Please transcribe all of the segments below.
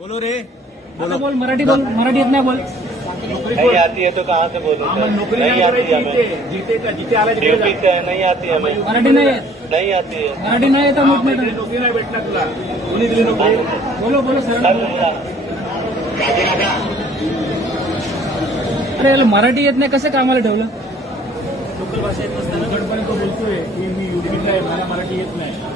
बोलो रे बोलो बोल मराठी बोल मराठी येत नाही बोल नाही आती आहे तो कहा से बोलू नहीं आती जीते नाही आती आहे मराठी नाही आहे नाही आती आहे मराठी नाही येतो मोठ में नोकरी नाही भेटला तुला कोणी दिली नोकरी बोलो बोलो सर अरे याला मराठी येत नाही कसं कामाला ठेवलं लोकल भाषा येत नसताना गणपणे तो बोलतोय की मी युपीतला आहे मला मराठी येत नाही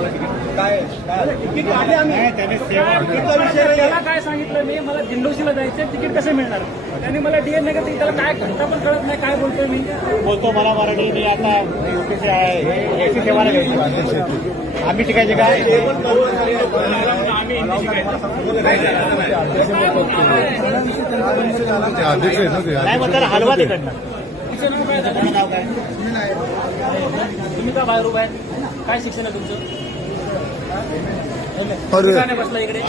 इतकी काय आले आम्ही त्याला काय सांगितलं मी मला जिल्हशीला जायचंय तिकीट कसं मिळणार त्याने मला डीएन नगर करते त्याला काय घंटा पण कळत नाही काय बोलतोय मी बोलतो मला मराठी मी आता याची ठेवायला घ्यायची आम्ही शिकायचे काय आम्ही हलवा तिकड नाव काय तुम्ही का बाहेर उभा आहे काय शिक्षण आहे तुमचं बसला इकडे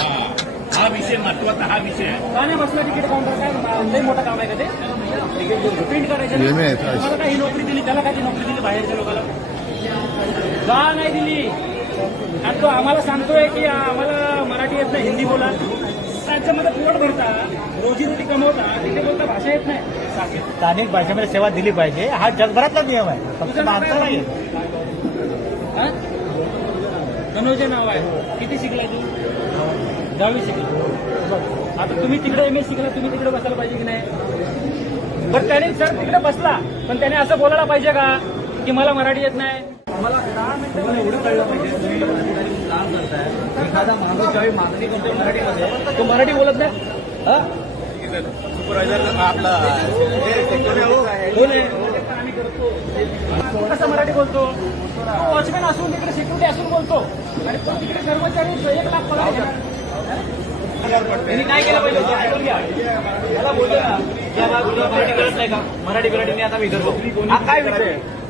हा विषय महत्वाचा हा विषय बसला तिकीट काउंटर काम आहे का ते पिंट करायचे ना तुम्हाला काही नोकरी दिली त्याला काही नोकरी दिली बाहेरच्या लोकांना का नाही दिली आणि तो आम्हाला सांगतोय की आम्हाला मराठी नाही हिंदी बोला त्याच्यामध्ये पोट भरता रोजीरोजी कमवता तिकडे कोणता भाषा येत नाही स्थानिक भाषेमध्ये सेवा दिली पाहिजे हा जगभरातला नियम आहे तुझा नाही तनो नाव आहे किती शिकला तू दहावी शिकला आता तुम्ही तिकडे एम एस शिकला तुम्ही तिकडे बसायला पाहिजे की नाही बर त्याने सर तिकडे बसला पण त्याने असं बोलायला पाहिजे का की मला मराठी येत नाही मला मला उडून कळलं पाहिजे काम करताय एखादा माणूस मागणी करतो मराठी तो मराठी बोलत नाही सुपरवायझर आपला कसं मराठी बोलतो वॉचमॅन असून तिकडे सिक्युरिटी असून बोलतो आणि पण तिकडे गर्वच्या एक लाख पराव घ्या मी नाही केला पाहिजे तुला मराठी कळत नाही का मराठी कराटी नाही आता मी काय विचार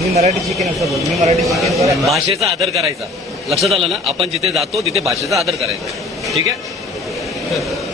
मी मराठी शिकेन बोल मी मराठी भाषेचा आदर करायचा लक्षात आलं ना आपण जिथे जातो तिथे भाषेचा आदर करायचा ठीक आहे